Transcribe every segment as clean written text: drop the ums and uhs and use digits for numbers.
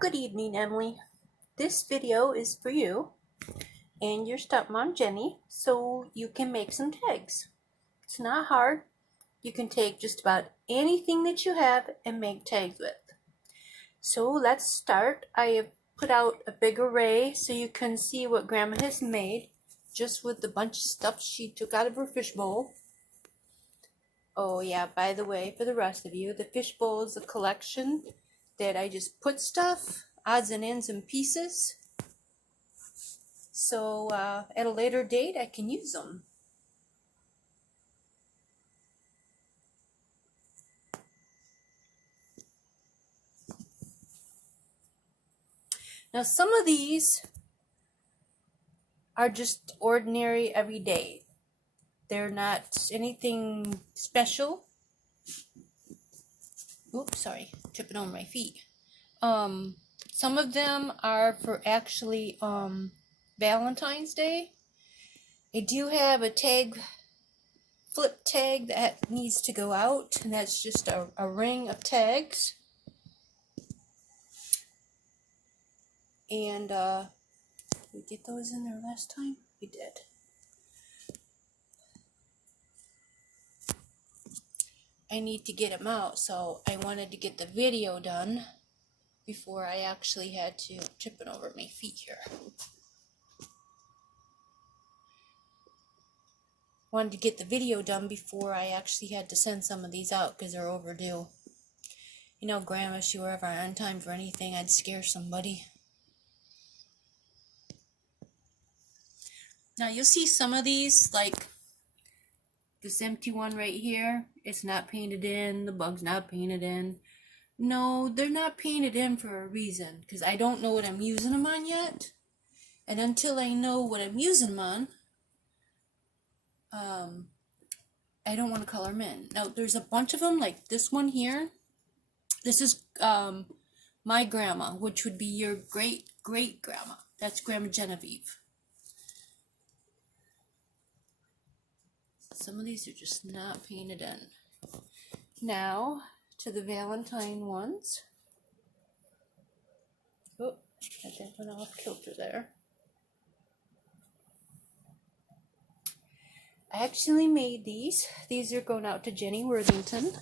Good evening, Emily. This video is for you and your stepmom, Jenny, so you can make some tags. It's not hard. You can take just about anything that you have and make tags with. So let's start. I have put out a big array so you can see what Grandma has made just with the bunch of stuff she took out of her fishbowl. Oh yeah, by the way, for the rest of you, the fishbowl is a collection that I just put stuff, odds and ends and pieces, so at a later date I can use them. Now some of these are just ordinary everyday. They're not anything special. Oops, sorry, tripping on my feet. Some of them are for actually Valentine's Day. I do have a tag, flip tag that needs to go out, and that's just a ring of tags. And did we get those in there last time? We did. I need to get them out, so I wanted to get the video done before I actually had to trip it over my feet here. Wanted to get the video done before I actually had to send some of these out because they're overdue. You know, Grandma, if she were ever on time for anything, I'd scare somebody. Now you'll see some of these, like this empty one right here, it's not painted in, the bug's not painted in. No, they're not painted in for a reason, because I don't know what I'm using them on yet. And until I know what I'm using them on, I don't want to color them in. Now, there's a bunch of them, like this one here. This is my grandma, which would be your great-great-grandma. That's Grandma Genevieve. Some of these are just not painted in. Now, to the Valentine ones. Oh, got that one off kilter there. I actually made these. These are going out to Jenny Worthington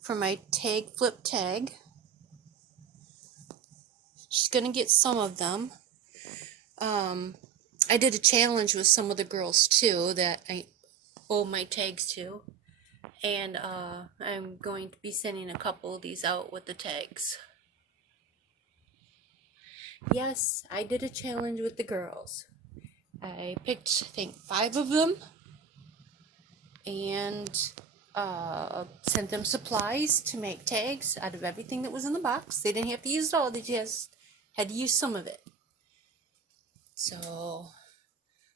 for my tag flip tag. She's going to get some of them. I did a challenge with some of the girls too that I owe my tags to. And I'm going to be sending a couple of these out with the tags. Yes, I did a challenge with the girls. I picked, I think, 5 of them. And sent them supplies to make tags out of everything that was in the box. They didn't have to use it all, they just had to use some of it. So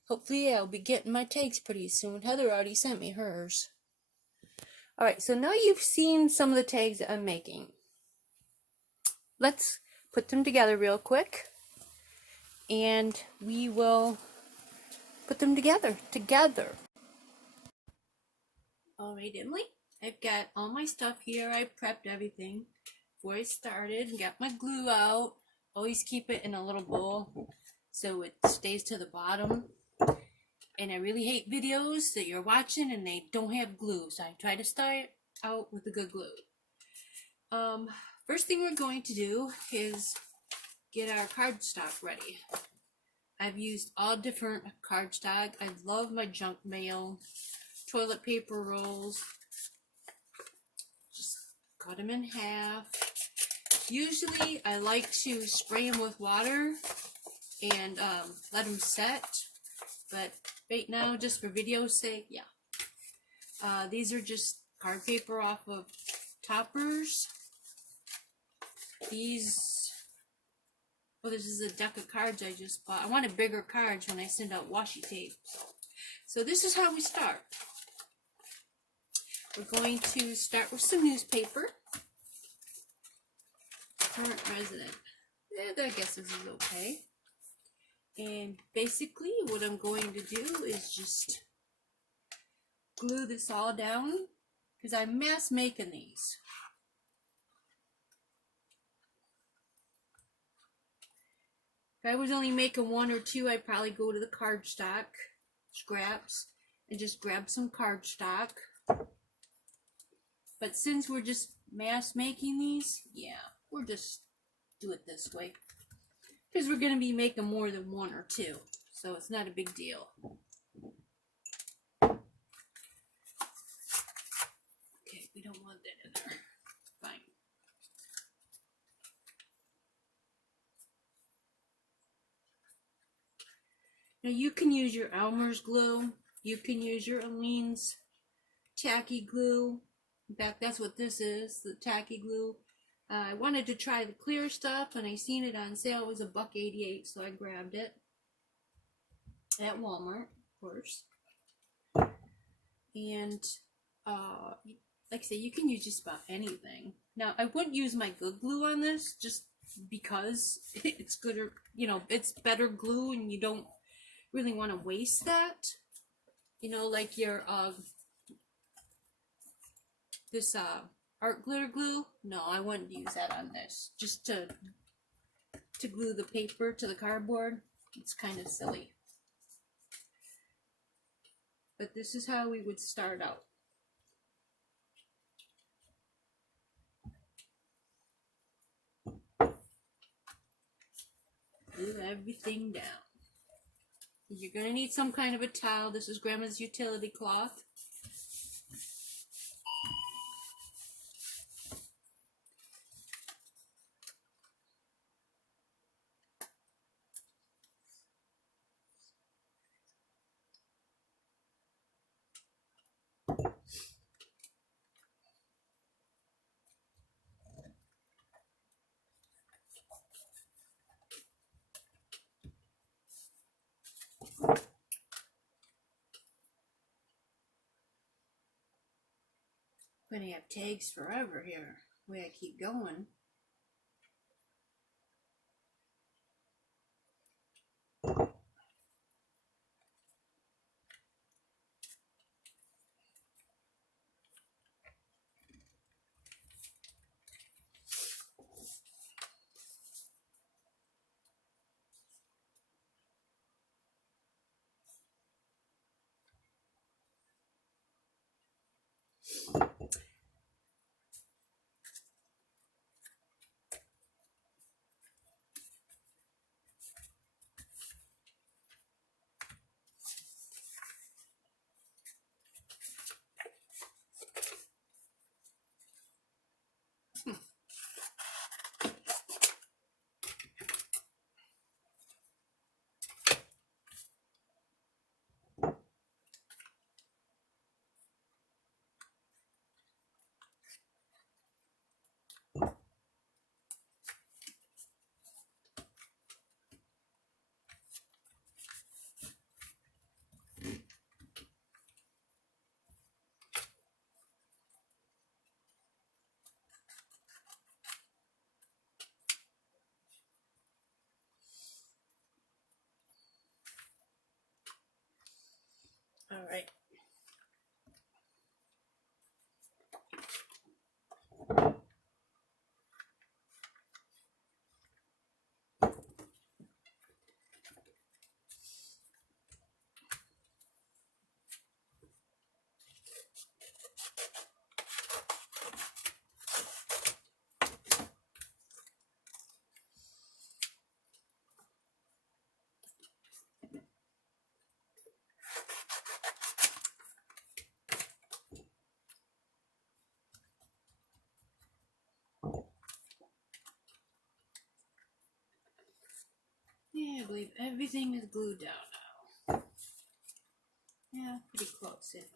hopefully I'll be getting my tags pretty soon. Heather already sent me hers. Alright, so now you've seen some of the tags that I'm making. Let's put them together real quick, and we will put them together. Alright, Emily, I've got all my stuff here. I prepped everything before I started. Got my glue out. Always keep it in a little bowl so it stays to the bottom. And I really hate videos that you're watching and they don't have glue, so I try to start out with a good glue. First thing we're going to do is get our cardstock ready. I've used all different cardstock. I love my junk mail, toilet paper rolls. Just cut them in half. Usually I like to spray them with water and let them set, but right now, just for video's sake, yeah. These are just card paper off of toppers. These, oh, this is a deck of cards I just bought. I wanted bigger cards when I send out washi tape. So this is how we start. We're going to start with some newspaper. Current resident. I guess this is okay. And basically what I'm going to do is just glue this all down because I'm mass making these. If I was only making one or two, I'd probably go to the cardstock scraps and just grab some cardstock. But since we're just mass making these, yeah, we'll just do it this way. Because we're going to be making more than one or two, so it's not a big deal. Okay, we don't want that in there. Fine. Now you can use your Elmer's glue. You can use your Aleene's tacky glue. In fact, that's what this is, the tacky glue. I wanted to try the clear stuff, and I seen it on sale. It was $1.88, so I grabbed it at Walmart, of course. And like I say, you can use just about anything. Now, I wouldn't use my good glue on this, just because it's good, or it's better glue, and you don't really want to waste that. Like your this art glitter glue. No, I wouldn't use that on this. Just to glue the paper to the cardboard. It's kind of silly. But this is how we would start out. Glue everything down. You're going to need some kind of a towel. This is Grandma's utility cloth. I'm going to have tags forever here, the way I keep going. All right. Yeah, I believe everything is glued down now. Yeah, pretty close anyway.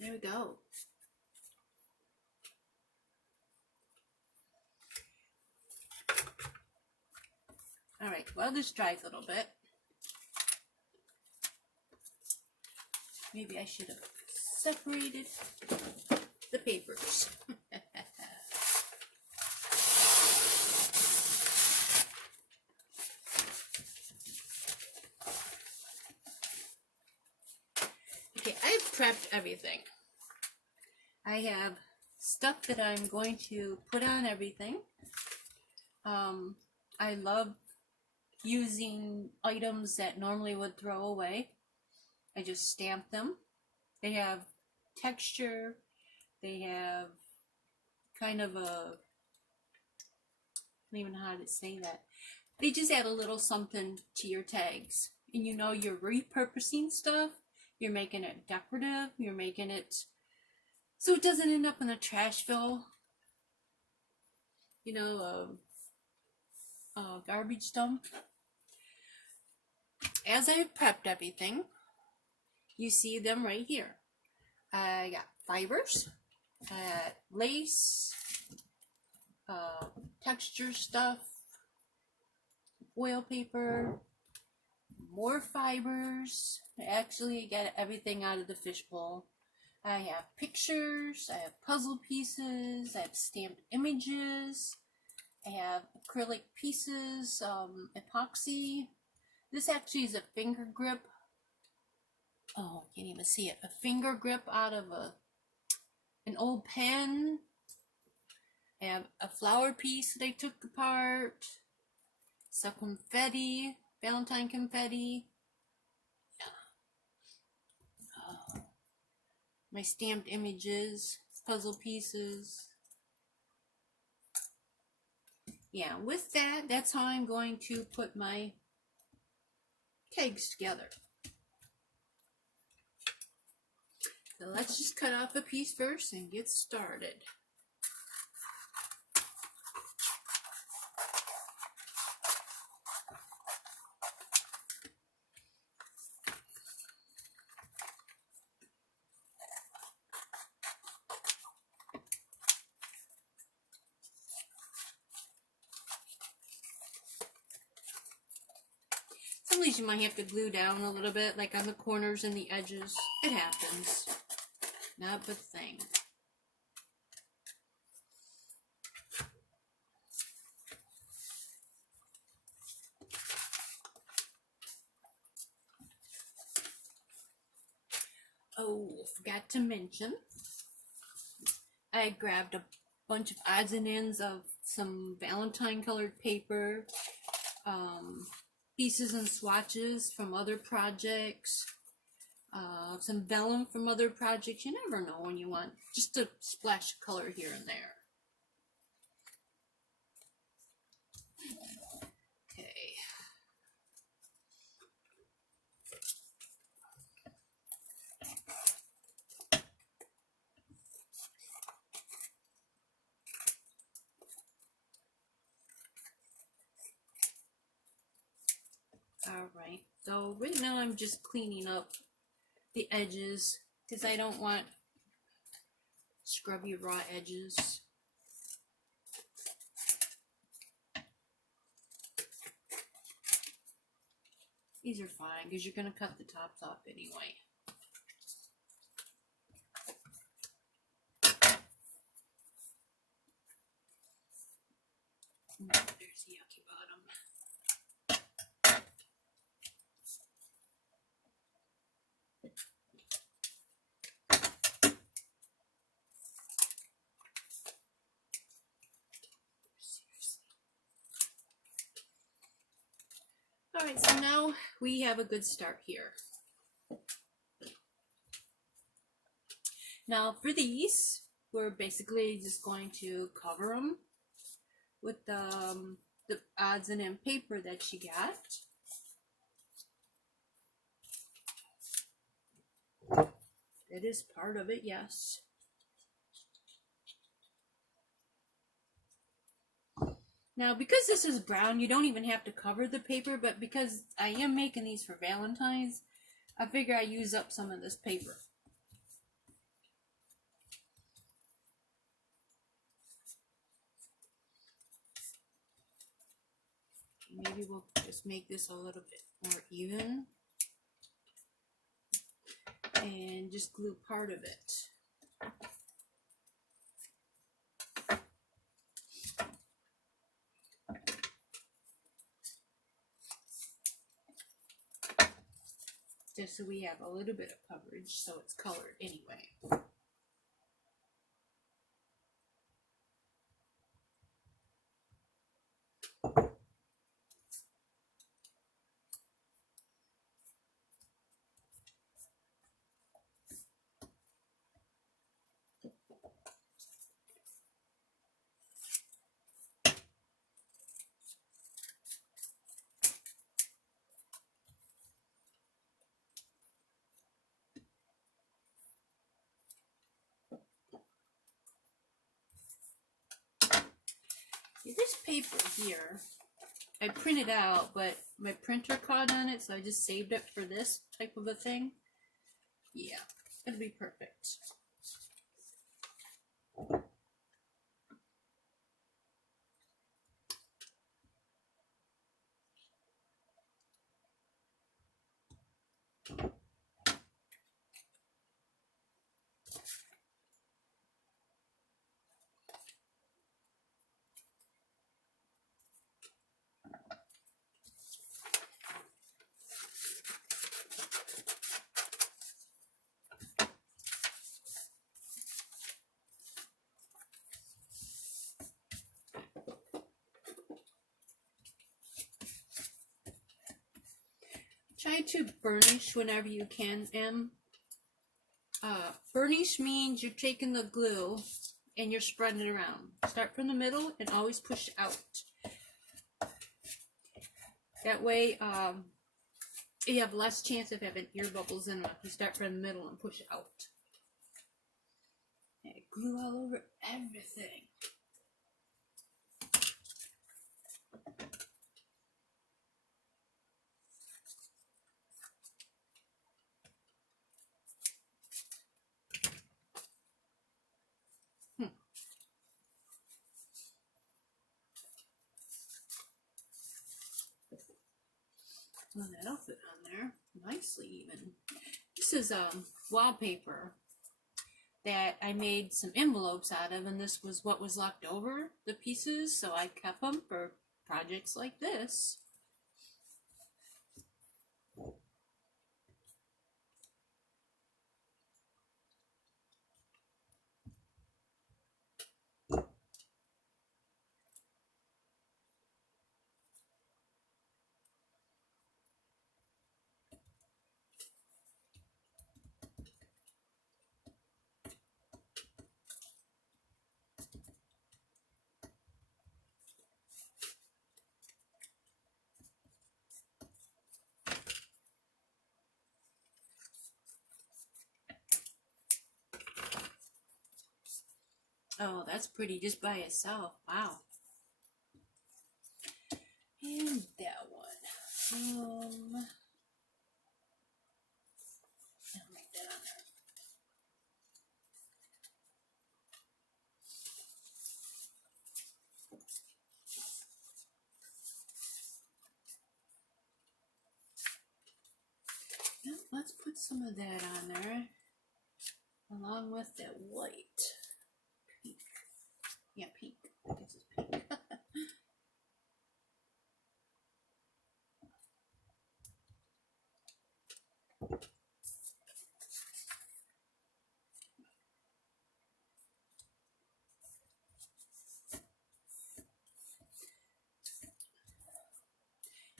There we go. All right, well, this dries a little bit. Maybe I should have separated the papers. Okay, I've prepped everything. I have stuff that I'm going to put on everything. I love using items that normally would throw away. I just stamp them. They have texture. They have kind of a, I don't even know how to say that. They just add a little something to your tags. And you know you're repurposing stuff. You're making it decorative. You're making it so it doesn't end up in a trash fill. You know, a garbage dump. As I've prepped everything, you see them right here. I got fibers, lace, texture stuff, oil paper, more fibers. I actually got everything out of the fishbowl. I have pictures, I have puzzle pieces, I have stamped images, I have acrylic pieces, epoxy. This actually is a finger grip. Oh, I can't even see it. A finger grip out of an old pen. I have a flower piece that I took apart. Some confetti, Valentine confetti. My stamped images, puzzle pieces. Yeah, with that, that's how I'm going to put my tags together. So let's just cut off a piece first and get started. Some of these you might have to glue down a little bit, like on the corners and the edges. It happens. Not a thing. Oh, forgot to mention, I grabbed a bunch of odds and ends of some Valentine colored paper, pieces and swatches from other projects, some vellum from other projects. You never know when you want just a splash of color here and there. Okay. Alright, so right now I'm just cleaning up the edges because I don't want scrubby raw edges. These are fine because you're going to cut the tops off anyway. There's the yucky bottom. Alright, so now we have a good start here. Now for these, we're basically just going to cover them with the odds and end paper that she got. It is part of it, yes. Now, because this is brown, you don't even have to cover the paper, but because I am making these for Valentine's, I figure I use up some of this paper. Maybe we'll just make this a little bit more even. And just glue part of it. just so we have a little bit of coverage so it's colored anyway. This paper here, I printed out, but my printer caught on it, so I just saved it for this type of a thing. Yeah, it'll be perfect. Try to burnish whenever you can, Em. Burnish means you're taking the glue and you're spreading it around. Start from the middle and always push out. That way, you have less chance of having ear bubbles in them if you start from the middle and push out. Okay, glue all over everything. Well, that'll fit on there nicely even. This is wallpaper that I made some envelopes out of, and this was what was left over, the pieces, so I kept them for projects like this. Oh, that's pretty just by itself. Wow. And that one. I'll make that on there. Yeah, let's put some of that on there, along with that white. Pink. Yeah, pink. I guess it's pink.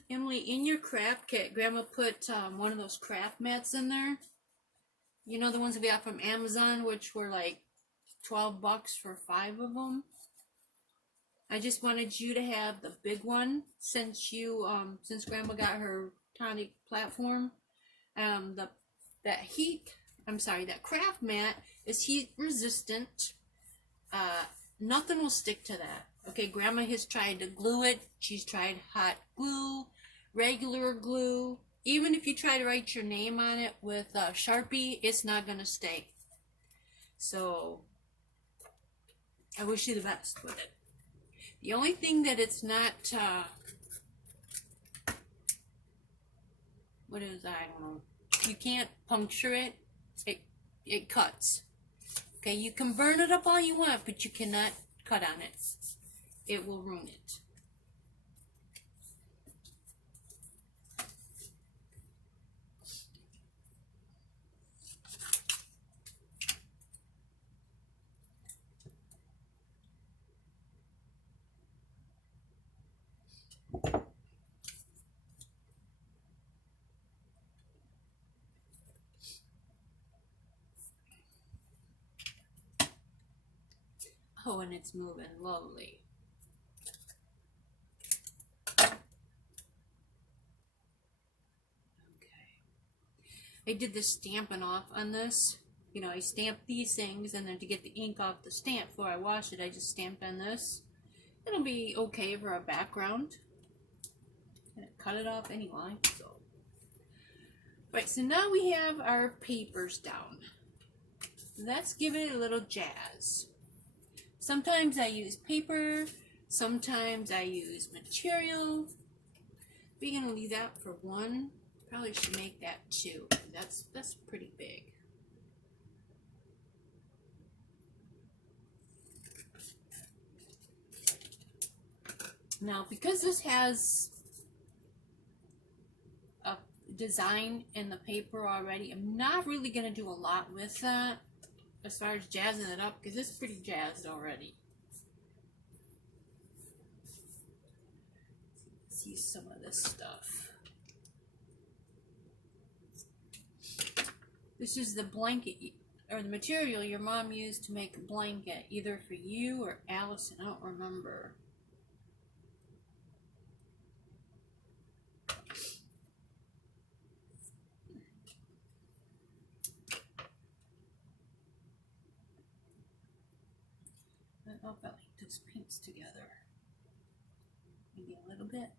Emily, in your craft kit, Grandma put one of those craft mats in there. You know, the ones that we got from Amazon, which were like $12 for 5 of them. I just wanted you to have the big one since since Grandma got her tonic platform. That craft mat is heat resistant. Nothing will stick to that. Okay, Grandma has tried to glue it. She's tried hot glue, regular glue. Even if you try to write your name on it with Sharpie, it's not gonna stay. So I wish you the best with it. The only thing that it's not, what is that? I don't know. You can't puncture it. It cuts. Okay, you can burn it up all you want, but you cannot cut on it. It will ruin it. Oh, and it's moving lovely. I did the stamping off on this. You know, I stamped these things, and then to get the ink off the stamp before I wash it, I just stamped on this. It'll be okay for a background. And I cut it off anyway. So, right, so now we have our papers down. Let's give it a little jazz. Sometimes I use paper, sometimes I use material. We're gonna leave that for one. Probably should make that two. That's pretty big. Now, because this has a design in the paper already, I'm not really gonna do a lot with that as far as jazzing it up, because it's pretty jazzed already. Let's use some of this stuff. This is the blanket, or the material your mom used to make a blanket, either for you or Allison, I don't remember. I don't know if I like those pinks together. Maybe a little bit.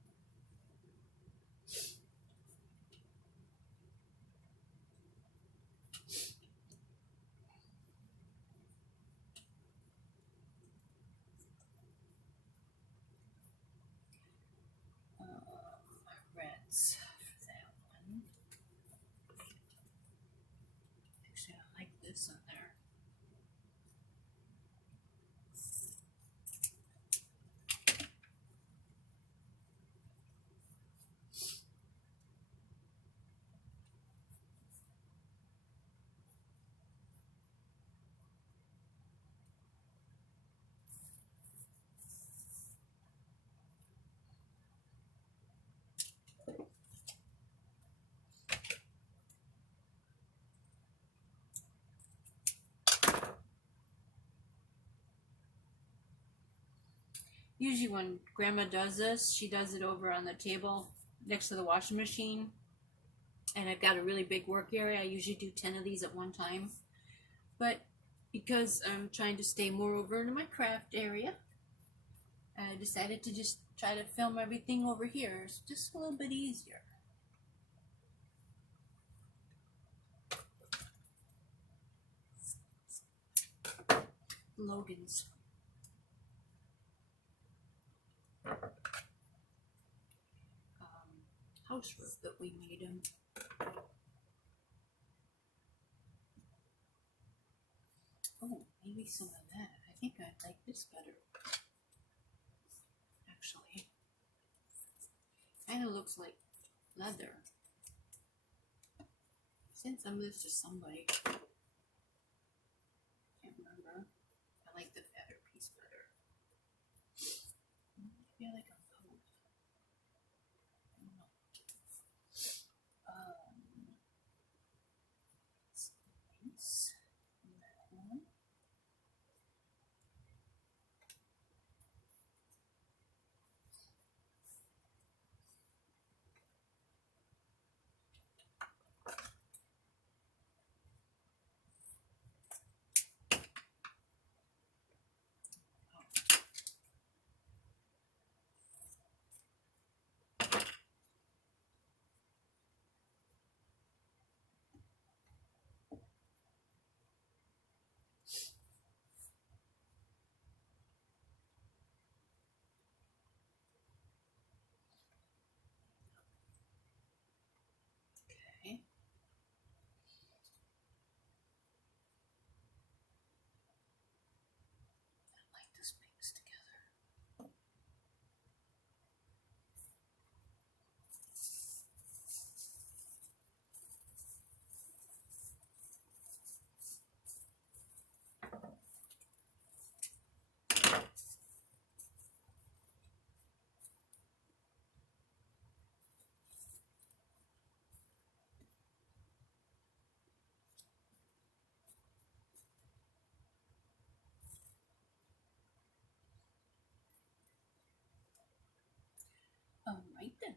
Reds for that one. Actually, I like this on there. Usually when Grandma does this, she does it over on the table next to the washing machine. And I've got a really big work area. I usually do 10 of these at one time. But because I'm trying to stay more over into my craft area, I decided to just try to film everything over here. It's just a little bit easier. Logan's house roof that we made him. Oh, maybe some of that. I think I'd like this better. Actually, kind of looks like leather. Send some of this to somebody. Can't remember. I like the fatter piece better. Maybe I like them both. I don't know. Nice. And that one. All right then.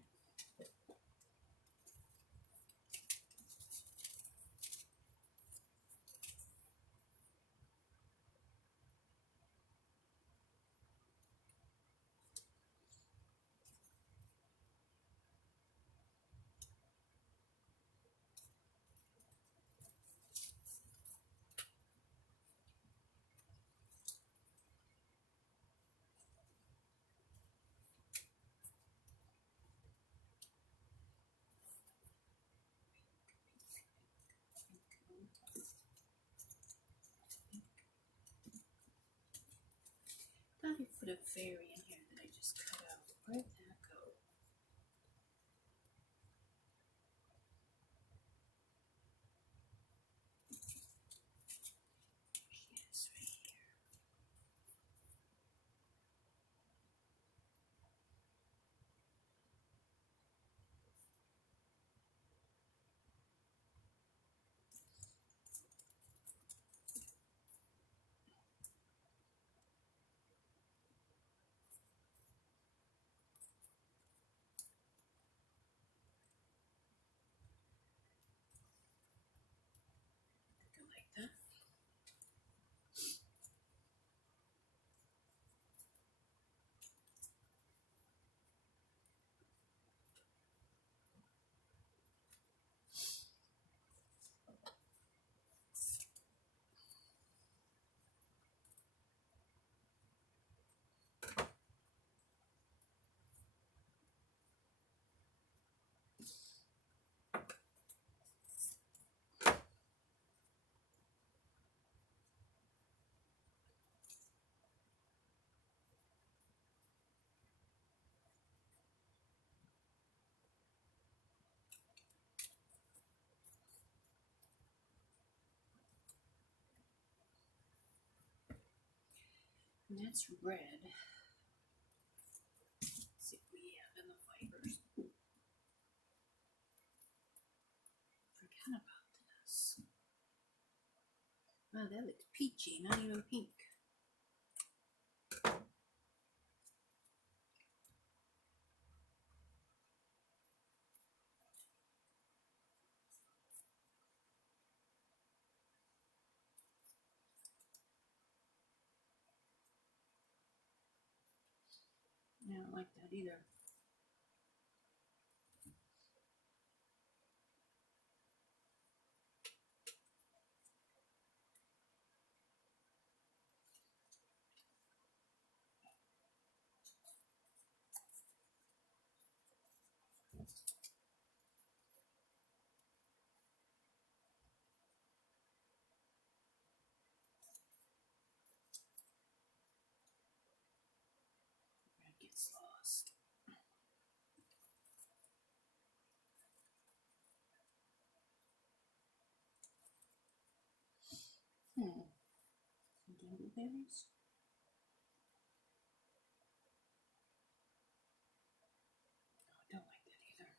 Thought I put a fairy in here that I just cut out. Where'd that go? She is right here. Go like that. And that's red. Let's see what we have in the fibers. Forgot about this. Wow, that looks peachy, not even pink. I don't like that either. Red gets lost. Some dingleberries. No, I don't like that either.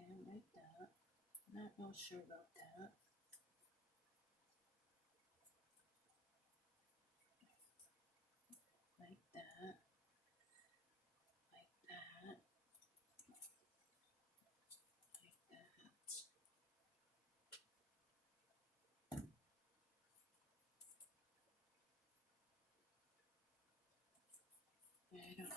Okay, like that. Not real sure about that. Like that. Like that. Like that. I don't know.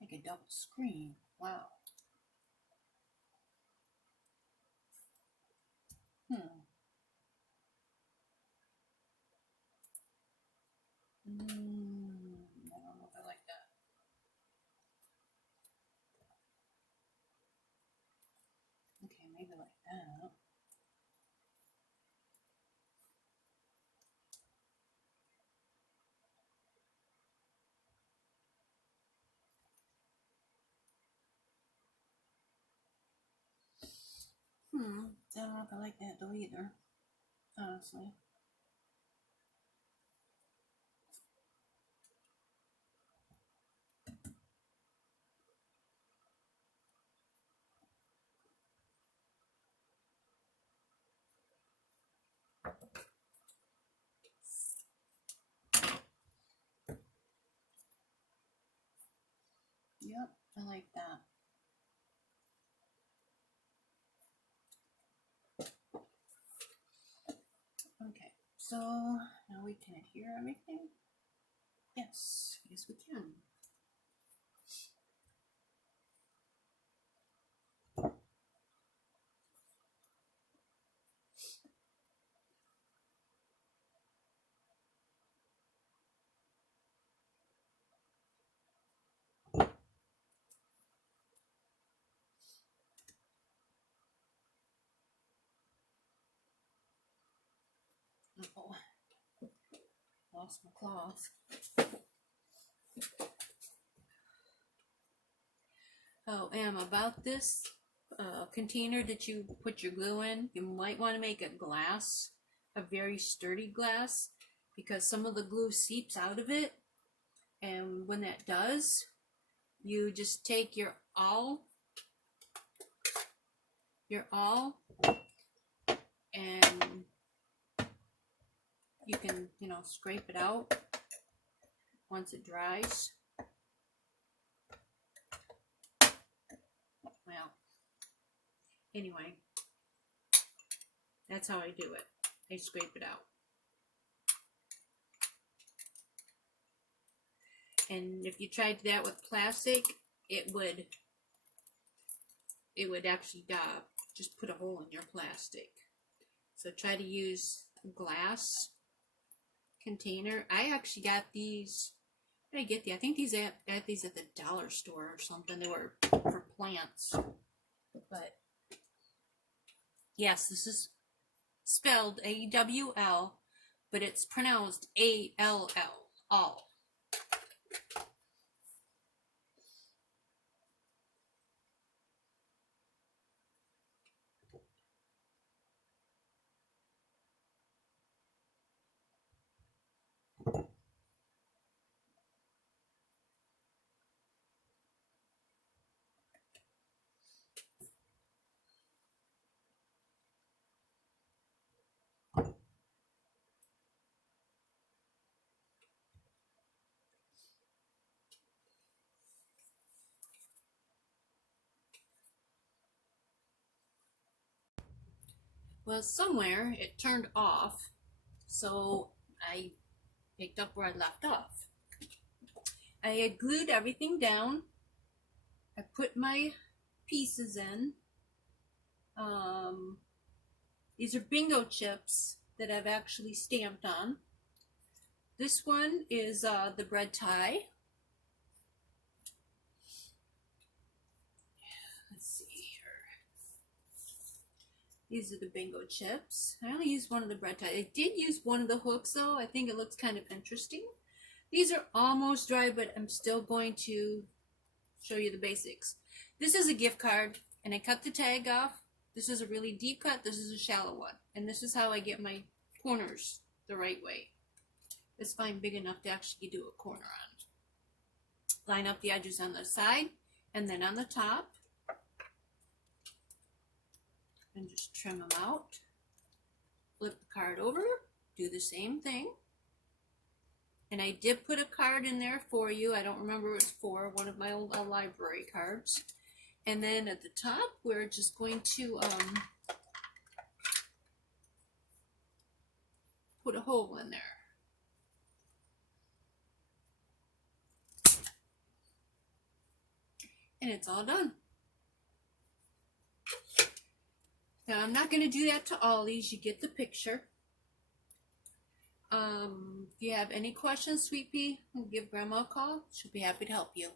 Like a double screen. Wow. I don't know if I like that. Okay, maybe like that. I don't know if I like that though either, honestly. Yep, I like that. Okay, so now we can adhere everything. Yes, yes we can. Oh, lost my cloth. Oh, about this container that you put your glue in, you might want to make a glass, a very sturdy glass, because some of the glue seeps out of it. And when that does, you just take your awl, and you can, scrape it out once it dries. Well, anyway, that's how I do it. I scrape it out. And if you tried that with plastic, it would actually just put a hole in your plastic. So try to use a glass container. I actually got these. Where did I get these? I think got these at the dollar store or something. They were for plants. But yes, this is spelled A-W-L, but it's pronounced A-L-L. All. Well, somewhere it turned off, so I picked up where I left off. I had glued everything down. I put my pieces in. These are bingo chips that I've actually stamped on. This one is the bread tie. Let's see here. These are the bingo chips. I only used one of the bread ties. I did use one of the hooks though. I think it looks kind of interesting. These are almost dry, but I'm still going to show you the basics. This is a gift card, and I cut the tag off. This is a really deep cut. This is a shallow one. And this is how I get my corners the right way. This fine big enough to actually do a corner on. Line up the edges on the side and then on the top. And just trim them out. Flip the card over. Do the same thing. And I did put a card in there for you. I don't remember what it's for. One of my old library cards. And then at the top, we're just going to put a hole in there. And it's all done. Now, I'm not going to do that to all these. You get the picture. If you have any questions, Sweet Pea, give Grandma a call. She'll be happy to help you.